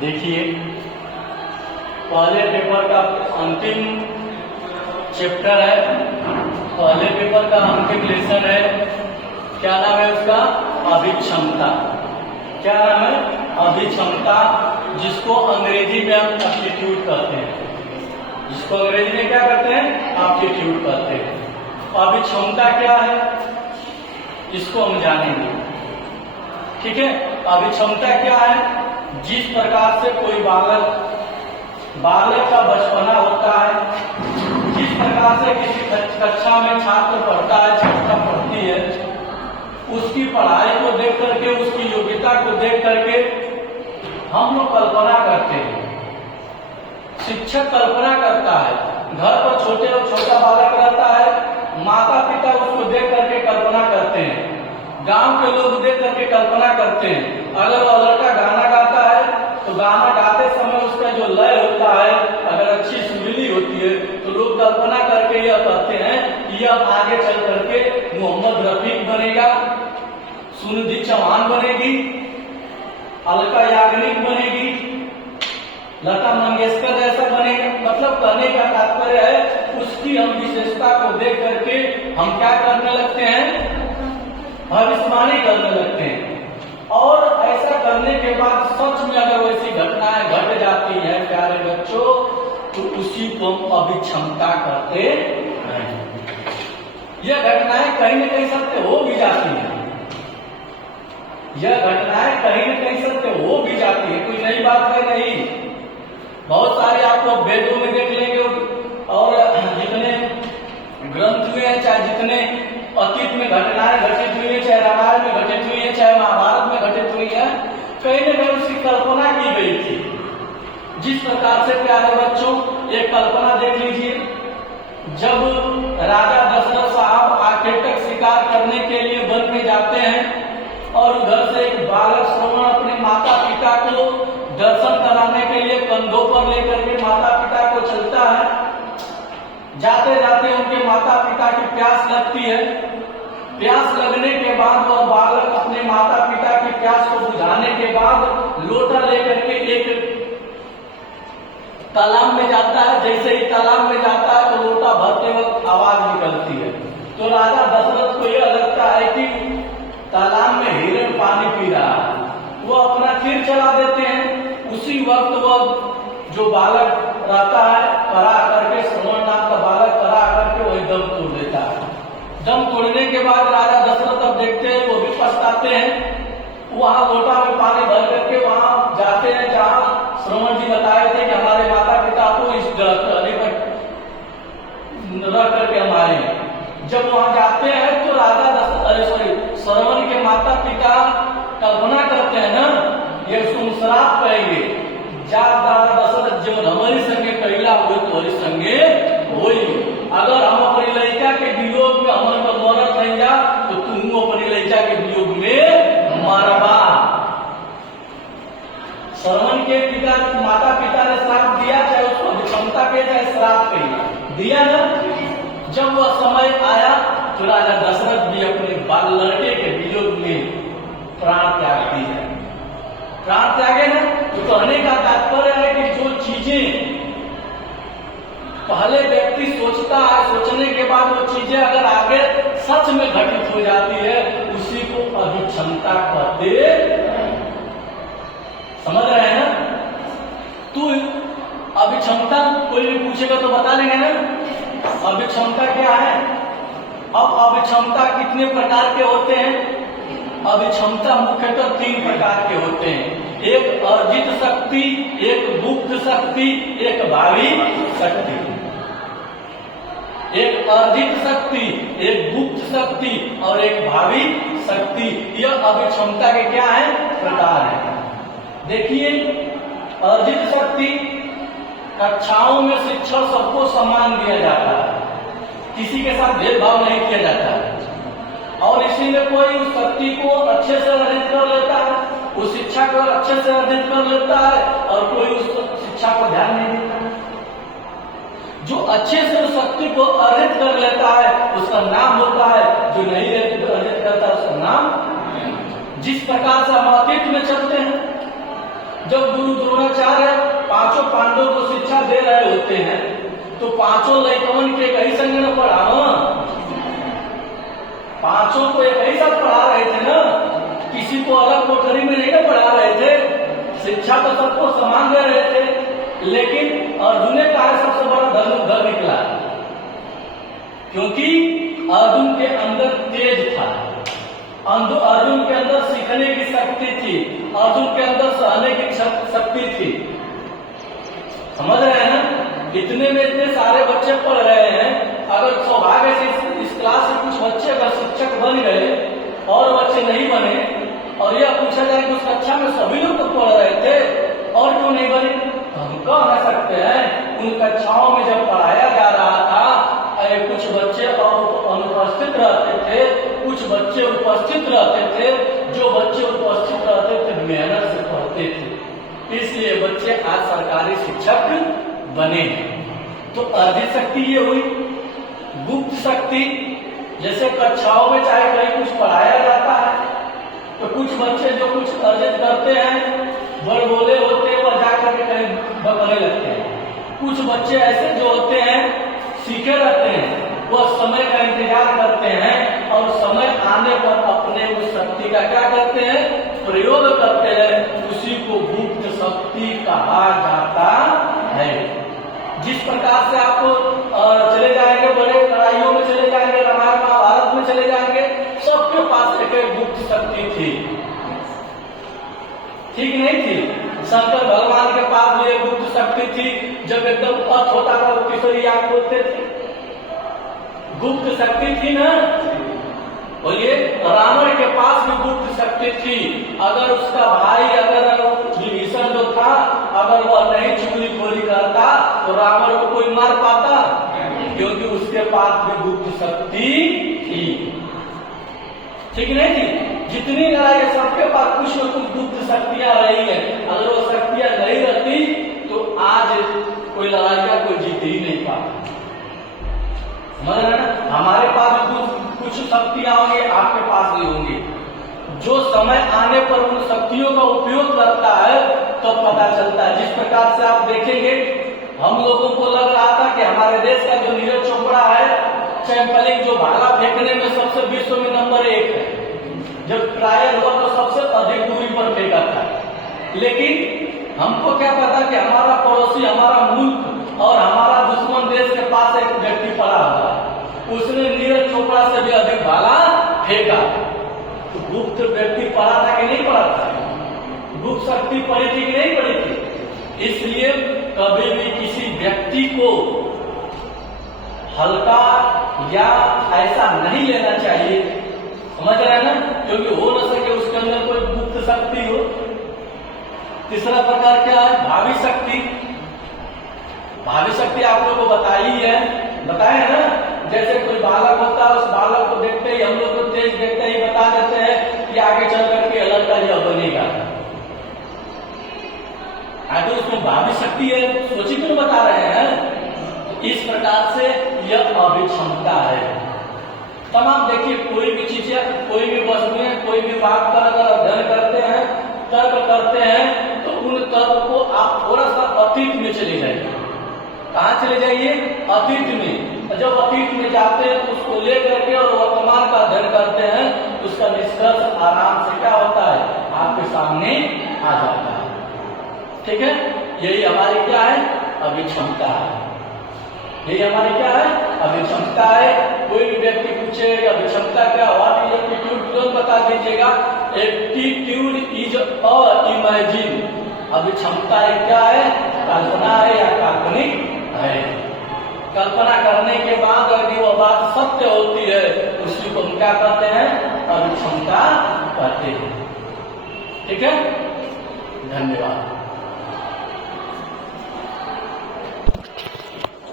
देखिए, पहले पेपर का अंतिम चैप्टर है, पहले पेपर का अंतिम लेसन है। क्या नाम है उसका? अभिक्षमता। क्या नाम है? अभिक्षमता, जिसको अंग्रेजी में हम एप्टीट्यूड कहते हैं। जिसको अंग्रेजी में क्या करते हैं? एप्टीट्यूड कहते हैं। अभिक्षमता क्या है, इसको हम जानेंगे। ठीक है, अभिक्षमता क्या है? जिस प्रकार से कोई बालक का बचपना होता है, जिस प्रकार से किसी कक्षा में छात्र पढ़ता है, छात्रा पढ़ती है, उसकी पढ़ाई को देख करके, उसकी योग्यता को देख करके हम लोग कल्पना करते हैं। शिक्षक कल्पना करता है। घर पर छोटा बालक रहता है, माता पिता उसको देख करके कल्पना करते हैं, गांव के लोग देख करके कल्पना करते हैं। अगर वह लड़का गाना गाता है तो गाना गाते समय उसका जो लय होता है, अगर अच्छी सुरीली होती है तो लोग कल्पना करके यह कहते हैं कि यह आगे चल करके मोहम्मद रफीक बनेगा, सुनिधि चौहान बनेगी, अलका याग्निक बनेगी, लता मंगेशकर जैसा बनेगा। मतलब कहने का तात्पर्य है, उसकी हम विशेषता को देख करके हम क्या करने लगते हैं? भविष्यवाणी करने लगते हैं। और ऐसा करने के बाद सच में अगर वैसी घटनाएं घट जाती है प्यारे बच्चों, तो उसी को हम अभिक्षमता कहते हैं। यह घटनाएं कहीं न कहीं सत्य हो भी जाती है। यह घटनाएं कहीं न कहीं सत्य हो भी जाती है, कोई नई बात है नहीं। बहुत सारे आपको वेदों में देख लेंगे, और जितने ग्रंथ हुए हैं, चाहे जितने अतीत में घटनाएं घटित हुई है, चाहे रामायण में घटित हुई है, चाहे महाभारत में घटित हुई है, कहीं न कहीं उसकी कल्पना की गई थी। जिस प्रकार से प्यारे बच्चों, एक कल्पना देख लीजिए, जब राजा दशरथ साहब आखिर तक शिकार करने के लिए वन में जाते हैं और उधर से एक बालक श्रवण अपने माता पिता को दर्शन कराने के लिए कंधों पर लेकर के माता पिता को चलता है। जाते जाते उनके माता पिता की प्यास लगती है। प्यास लगने के बाद वह बालक अपने माता पिता की प्यास को बुझाने के बाद लोटा लेकर के एक तालाब में जाता है। जैसे ही तालाब में जाता है तो लोटा भरते वक्त आवाज निकलती है। तो राजा दशरथ को यह लगता है कि तालाब में हिरण पानी पी रहा है, वो अपना तीर चला देते हैं। उसी वक्त वह जो बालक रहता है, करा करके, श्रवण नाम का बालक करा करके वही दम तोड़ देता है। दम तोड़ने के बाद राजा दशरथ अब देखते हैं, वो भी पछताते हैं। वहां लोटा में पानी भर करके वहां जाते हैं जहां श्रवण जी बताए थे कि हमारे माता पिता को इस गले पर रख करके हम आए। जब वहां जाते हैं तो राजा श्रवण के माता पिता कल्पना करते हैं ना, ये तुम श्राप कहेंगे, जा दादा दशरथ जीवन हमारी संगे कैला हुए तोरी संगे होई। अगर हम अपनी लड़का के वियोग में हमारे पर मरत नहीं जा, तो तुम अपनी लड़का के वियोग में मरबा। श्रवण के पिता माता पिता ने श्राप दिया, चाहे उसको अभिक्षमता के चाहे श्राप के दिया ना। जब वह समय आया तो राजा दशरथ भी अपने बाल लड़के के वियोग में प्राण त्याग दिए। प्राण त्यागे ना, तो कहने का तात्पर्य है कि जो चीजें पहले व्यक्ति सोचता है, सोचने के बाद वो चीजें अगर आगे सच में घटित हो जाती है, उसी को अभिक्षमता कहते हैं। समझ रहे हैं ना? तो अभिक्षमता कोई भी पूछेगा तो बता देंगे ना अभिक्षमता क्या है। अब अभिक्षमता कितने प्रकार के होते हैं? अभिक्षमता मुख्यतः 3 प्रकार के होते हैं। एक अर्जित शक्ति, एक गुप्त शक्ति, एक भावी शक्ति। एक अर्जित शक्ति, एक गुप्त शक्ति और एक भावी शक्ति। यह अभिक्षमता के क्या है? प्रकार है। देखिए, अर्जित शक्ति, कक्षाओं में शिक्षक सबको सम्मान दिया जाता है, किसी के साथ भेदभाव नहीं किया जाता है, और इसी में कोई उस शक्ति को अच्छे से अर्जित कर लेता है, उस शिक्षा को अच्छे से अर्जित कर लेता है, और कोई उस शिक्षा को ध्यान नहीं देता। जो अच्छे से उस शक्ति को अर्जित कर लेता है उसका नाम होता है, जो नहीं अर्जित करता उसका नाम। जिस प्रकार से हम अतीत में चलते हैं, जब गुरु द्रोणाचार्य पांडव को शिक्षा दे रहे होते हैं तो पांचों लड़कवन के कई संग न पढ़ाओ, पांचों को एक ही साथ पढ़ा रहे थे ना, किसी को अलग कोठरी में नहीं ना पढ़ा रहे थे, शिक्षा तो सबको समान दे रहे थे। लेकिन अर्जुन का सबसे बड़ा धनुर्धर निकला, क्योंकि अर्जुन के अंदर तेज था, अर्जुन के अंदर सीखने की शक्ति थी, अर्जुन के अंदर सहने की शक्ति थी। समझ रहे हैं ना? इतने में इतने सारे बच्चे पढ़ रहे हैं, अगर सौभाग्य से इस क्लास में कुछ बच्चे अगर शिक्षक बन गए और बच्चे नहीं बने, और यह पूछा जाए कि उस कक्षा में सभी लोग तो पढ़ रहे थे और क्यों नहीं बने, हम कह सकते हैं उन कक्षाओं में जब पढ़ाया जा रहा था कुछ बच्चे अनुपस्थित रहते थे, कुछ बच्चे उपस्थित रहते थे। जो बच्चे उपस्थित रहते थे मेहनत से पढ़ते थे, इसलिए बच्चे आज सरकारी शिक्षक बने। तो अर्जित शक्ति ये हुई। गुप्त शक्ति, जैसे कक्षाओं में चाहे कहीं कुछ पढ़ाया जाता है तो कुछ बच्चे जो कुछ अर्जित करते हैं बड़ बोले होते हैं और जाकर के कहीं बकने लगते हैं। कुछ बच्चे ऐसे जो होते हैं सीखे रहते हैं, वह समय का इंतजार करते हैं और समय आने पर अपने उस शक्ति का क्या करते हैं, प्रयोग करते हैं। उसी को गुप्त शक्ति कहा जाता है। जिस प्रकार से आप चले जाएंगे, बड़े लड़ाइयों में चले जाएंगे, रामायण महाभारत में चले जाएंगे, सबके पास एक गुप्त शक्ति थी, ठीक नहीं थी? शंकर भगवान के पास भी एक गुप्त शक्ति थी, जब एकदम पथ होता था वो किशोरी आग खोलते थे, गुप्त शक्ति थी ना। बोलिए, रावण के पास भी गुप्त शक्ति थी। अगर उसका भाई अगर विभीषण जो था, अगर वह नहीं चुगलीखोरी करता तो रावण को कोई मार पाता, क्योंकि उसके पास भी गुप्त शक्ति थी, ठीक नहीं थी? जितनी लड़ाई सबके पास कुछ न कुछ गुप्त शक्तियां रही है। अगर वो शक्तियां नहीं रहती तो आज कोई लड़ाई का कोई जीत ही नहीं पाता। समझ रहे ना? हमारे पास कुछ शक्तियां होंगी, आपके पास भी होंगी। जो समय आने पर उन शक्तियों का उपयोग करता है तो पता चलता है। जिस प्रकार से आप देखेंगे, हम लोगों को लग रहा था कि हमारे देश का जो नीरज चोपड़ा है, चैंपलिंग जो भाला फेंकने में सबसे विश्व में नंबर 1 है, जब ट्रायल हुआ तो सबसे अधिक दूरी पर फेंका था। लेकिन हमको क्या पता कि हमारा पड़ोसी, हमारा मुल्क और हमारा दुश्मन देश के पास एक व्यक्ति पड़ा हुआ है, उसने नीरज चोपड़ा से भी अधिक भाला फेंका। तो गुप्त व्यक्ति पड़ा था कि नहीं पड़ा था? गुप्त शक्ति पड़ी थी कि नहीं पड़ी थी? इसलिए कभी भी किसी व्यक्ति को हल्का या ऐसा नहीं लेना चाहिए। समझ रहे हैं ना? क्योंकि हो न सके उसके अंदर कोई गुप्त शक्ति हो। तीसरा प्रकार क्या है? भावी शक्ति। भावी शक्ति आप लोगों को बताई है, बताए है ना? जैसे कोई बालक होता है, उस बालक को देखते ही हम लोग को तेज देखते ही बता देते हैं कि आगे चल करके लड़का यह बनेगा। आगे उसमें भावी शक्ति है, सोची क्यों बता रहे हैं? इस प्रकार से यह अभिक्षमता है। तमाम देखिए, कोई भी चीजें, कोई भी वस्तुएं, कोई भी बात का अगर अध्ययन करते हैं, तर्क करते हैं, तो उन तर्क को आप थोड़ा सा अतीत में चले जाइए। कहाँ चले जाइए? अतीत में। जब अतीत में जाते हैं तो उसको लेकर के और वर्तमान का अध्ययन करते हैं, उसका निष्कर्ष आराम से क्या होता है, आपके सामने आ जाता है। ठीक है? यही हमारी क्या है? अभिक्षमता है। यही हमारी क्या है? अभिक्षमता है। कोई भी व्यक्ति पूछे अभिक्षमता क्या, व्हाट इज एप्टीट्यूड, तुरंत बता दीजिएगा एप्टीट्यूड इज अ इमेजिन। अभिक्षमता क्या है? कल्पना है या काल्पनिक है। कल्पना करने के बाद यदि वह बात सत्य होती है, उसी को हम क्या कहते हैं? अभिक्षमता कहते हैं। ठीक है? धन्यवाद।